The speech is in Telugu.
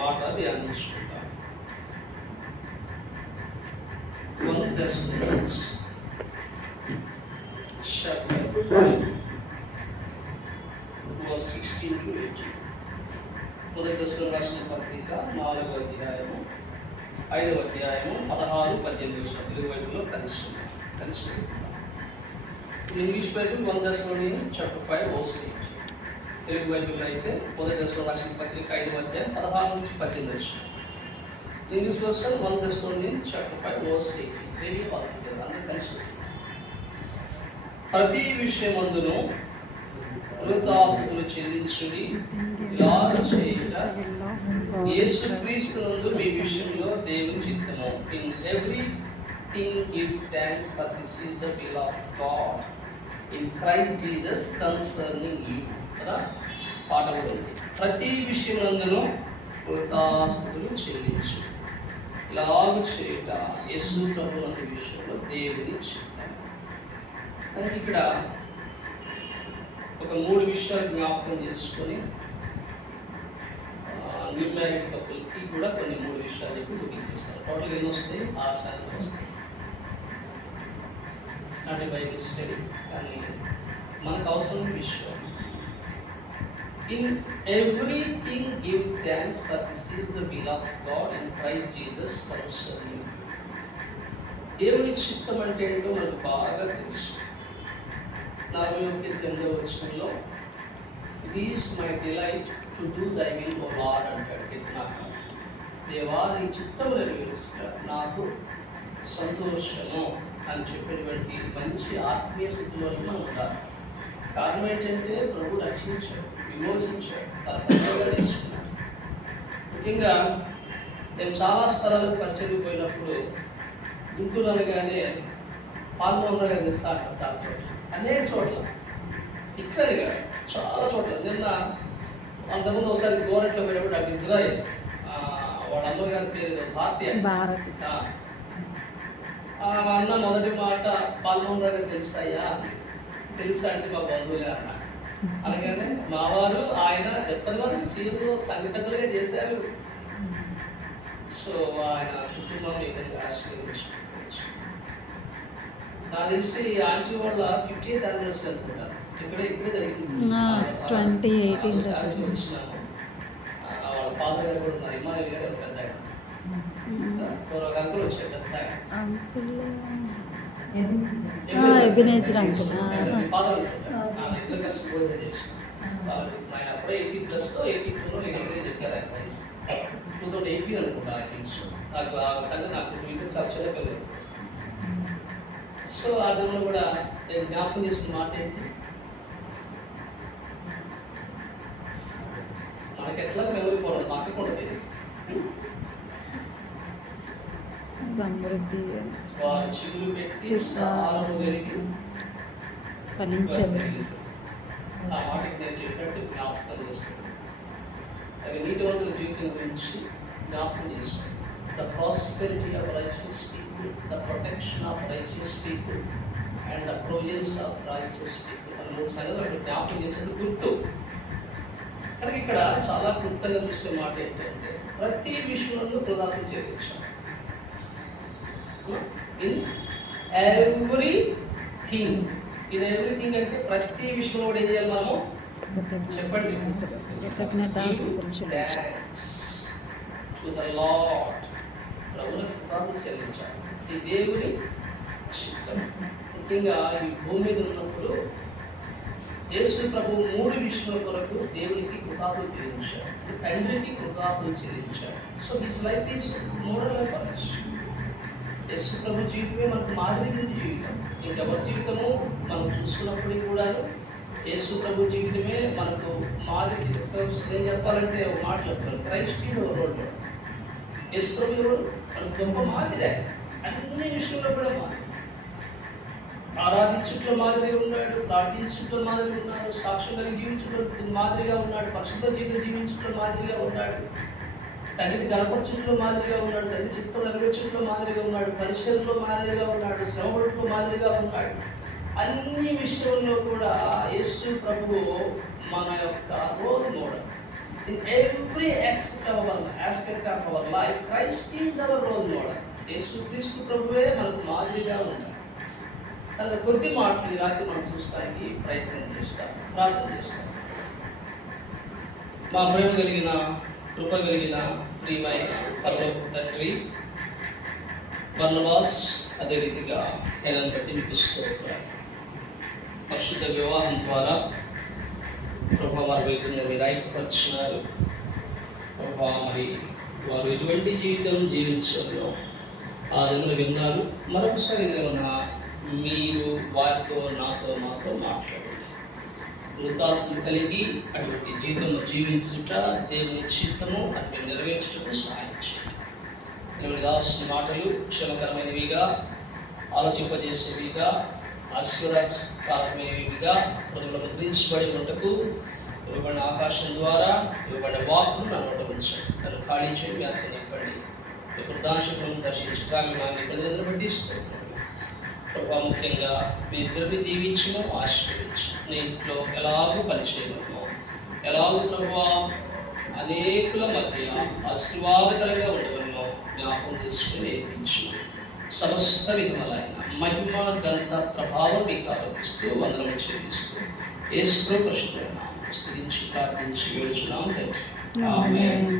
మాట ధ్యానించుకుంటాం. 1 Thessalonians chapter 5 verse 16 to 18. 1 Thessalonians రాసిన పత్రిక 4వ అధ్యాయము 5వ అధ్యాయము 16-18 తెలుగు బైబిల్లో కలిసి English Bible 1 Thessalonians chapter 5 verse 8. Telugu బైబిల్లో అయితే 1 Thessalonians రాసిన పత్రిక 5వ అధ్యాయం 16-18. English version 1 Thessalonians chapter 5 verse 8. Radio పత్రిక అందరూ కలిసి ప్రతి విషయమందును కృతజ్ఞతాస్తుతులు చెల్లించుడి, ఇలాగ చేయుట యేసుక్రీస్తునందు మీ విషయంలో దేవుని చిత్తము. In everything give thanks, for this is the will of God in Christ Jesus concerning you. కదా పాట కూడా ఉంది. ప్రతి విషయమందును కృతజ్ఞతాస్తుతులు చెల్లించు, ఇలాగ చేయుట యేసు ప్రభువునందు విషయంలో దేవుని చిత్తము. మనకి ఇక్కడ ఒక 3 విషయాలు జ్ఞాపకం చేసుకొని న్యూ మ్యారీడ్ కపుల్కి కూడా కొన్ని 3 విషయాలు చెప్పి బుకింగ్ చేస్తారు. టోటల్ ఎన్ని వస్తాయి? 6 ఛానల్స్ వస్తాయి. It's not a Bible study, కానీ మనకు అవసరమైన విషయం. In everything give thanks, for this is the will of God in Christ Jesus concerning. దేవుని చిత్తం అంటే ఏంటో మనకు బాగా తెలుసు. 41 వచనంలో it is my delight to do thy will O Lord అంటాడు కీర్తనాకారుడు. దేవా నీ చిత్తము నెరవేర్చుట నాకు సంతోషము అని చెప్పినటువంటి మంచి ఆత్మీయ స్థితిలో మనం ఉండాలి. కారణం ఏంటంటే ప్రభు రక్షించాడు, విమోచించాడు, తన ప్రజలుగా తీసుకున్నాడు. ముఖ్యంగా నేను చాలా స్థలాలకు పరిచయం పోయినప్పుడు గుంటూరు అనగానే పాల్గొనగా తెలుసా చాలా చోట్ల, అనేక చోట్ల, ఇక్కడిగా చాలా చోట్ల. నిన్న అంతకుముందు ఒకసారి గోరెట్లో పోయినప్పుడు అటు ఇజ్రాయెల్, వాళ్ళ అమ్మగారి పేరు భారతి. అన్న మొదటి మాట పాల్గొన గారు తెలుసాయ్యా? తెలుసా అంటే మా బంధువులే అన్న. అనగానే మావారు ఆయన చెప్పని వారికి సీఎంలో సంఘటనలుగా చేశారు. సో ఆయన కుటుంబం ఏదైతే ఆశ్రయించు. నాకు తెలిసి ఆంటీ వాళ్ళ 50th anniversary అనుకుంటారు. ఇప్పుడే జరిగింది. 2018 వచ్చినాము. వాళ్ళ ఫాదర్ గారు కూడా ఉన్నారు, ఇమానుయేల్ గారు పెద్ద ఆయన. ఒక అంకుల్ వచ్చాడు పెద్ద ఆయన. ఎబినేజర్ అంకుల్ ఫాదర్ ఇద్దరు కలిసి భోజనం చేసాం. చాలా ఆయన అప్పుడే 80+ 82లో 83 చెప్పారు ఆయన వయసు. 2018 అనుకుంటా ఐ థింక్ సో. నాకు ఆ సంగతి నాకు ఇంట్లో చాలా చిన్నపిల్లలు. సో ఆ దానిలో కూడా నేను జ్ఞాపకం చేసిన మాట ఏంటి, మనకి ఎట్లా మెమరీ పోవడం మాకకుండా సమృద్ధి వారు చిగురు పెట్టి సారము కలిగి ఫలించదు. ఆ మాటకి నేను చెప్పినట్టు జ్ఞాపకం చేస్తున్నాను. అది నీతివంతుల జీవితం గురించి జ్ఞాపకం చేస్తాను. The prosperity of righteous people, the protection of righteous people, and the provisions of righteous people. అని 3 సంగతులు జ్ఞాపకం చేసేది గుర్తు. కానీ ఇక్కడ చాలా క్లుప్తంగా చూసే మాట ఏంటంటే ప్రతి విషయంలో కృతజ్ఞత చెల్లించాలి. In everything. ఇన్ ఎవ్రీథింగ్ అంటే ప్రతి విషయంలో కూడా ఏం చేయాలి మనము? చెప్పండి. కృతజ్ఞతాస్తుతులు చెల్లించాలి. టు ద లార్డ్, ప్రభువులకు కృతజ్ఞత చెల్లించాలి. ఈ దేవుని చిత్తం. ముఖ్యంగా ఈ భూమి మీద ఉన్నప్పుడు యేసు ప్రభు 3 విషయాల కొరకు దేవునికి కృతజ్ఞత చెల్లించాడు. తండ్రికి కృతజ్ఞత చెల్లించాడు. So this life is model for us. Yesu ప్రభు జీవితమే మనకు మాదిరి జీవితం. ఇంకెవరి జీవితము మనం చూసుకున్నప్పుడు కూడా యేసు ప్రభు జీవితమే మనకు మాదిరి. నేను చెప్పాలంటే ఒక మాట చెప్తాను, Christ is our role model. Yesu ప్రభు మనకు గొప్ప మాదిరే, అన్ని విషయంలో కూడా మాదిరి. ఆరాధించుట్లో మాదిరిగా ఉన్నాడు, ప్రార్థించుట్లో మాదిరిగా ఉన్నాడు, సాక్ష్యం కలిగి జీవించుట్లో మాదిరిగా ఉన్నాడు, పరిశుద్ధ జీవితం జీవించుట్లో మాదిరిగా ఉన్నాడు, తండ్రిని గణపరచుట్లో మాదిరిగా ఉన్నాడు, తండ్రి చిత్తం నెరవేర్చుట్లో మాదిరిగా ఉన్నాడు, పరిసరంలో మాదిరిగా ఉన్నాడు, శ్రమపడుట్లో మాదిరిగా ఉన్నాడు. అన్ని విషయంలో కూడా యేసు ప్రభువు మన యొక్క role model. In every aspect of our life, Christ is our role model. యేసుక్రీస్తు ప్రభువే మనకు మాదిరిగా ఉంటారు. కనుక కొద్ది మాటలు ఈ రాత్రి మనం చూస్తానికి ప్రయత్నం చేస్తాం, ప్రార్థన చేస్తాం. మా ప్రేమ కలిగిన, కృప కలిగిన, ప్రియమైన పరలోకపు తండ్రి, బర్నబాస్ అదే రీతిగా హేళన బట్టి స్తోత్రాలు. పరిశుద్ధ వివాహం ద్వారా ప్రభా వారి వైపుగా మీరు ఐక్యపరుచున్నారు. ప్రభా మరి వారు ఎటువంటి జీవితం జీవించాలో ఆ దినములు విన్నారు. మరొకసారి ఏదైనా మీరు వారితో నాతో మాతో మాట్లాడండి. కృతజ్ఞత కలిగి అటువంటి జీవితం జీవించుట దేవుని చిత్తము అది మేము నెరవేర్చటకు సహాయం చేయండి. దేవుని దాసుని మాటలు క్షేమకరమైనవిగా, ఆలోచింపజేసేవిగా, ఆశీర్వాదకారమైనవిగా ప్రజలు ముద్రించబడి ఉంటకు ఇవ్వబడిన ఆకాశం ద్వారా ఇవ్వబడిన వాక్కును నా నోట ఉంచండి. నన్ను ఖాళీ చేయండి, అర్థం ఇవ్వండి. ఇప్పుడు దాశకులను దర్శించడానికి నాకు ప్రజలను బట్టి స్తోత్రం. ముఖ్యంగా మీ ఇద్దరిని దీవించను, ఆశీర్వదించు. నీ ఇంట్లో ఎలాగూ పరిచయమో, ఎలాగూ ప్రభు అనేకుల మధ్య ఆశీర్వాదకరంగా ఉండవన్నో జ్ఞాపకం చేసుకుని నేర్పించు. సమస్త విధములైన మహిమ, ఘనత, ప్రభావం మీకు ఆరోపిస్తూ వందనము చెల్లిస్తూ యేసు పరిశుద్ధ నామమున స్తుతించి ప్రార్థించి వేడుచున్నాము తండ్రి. ఆమేన్.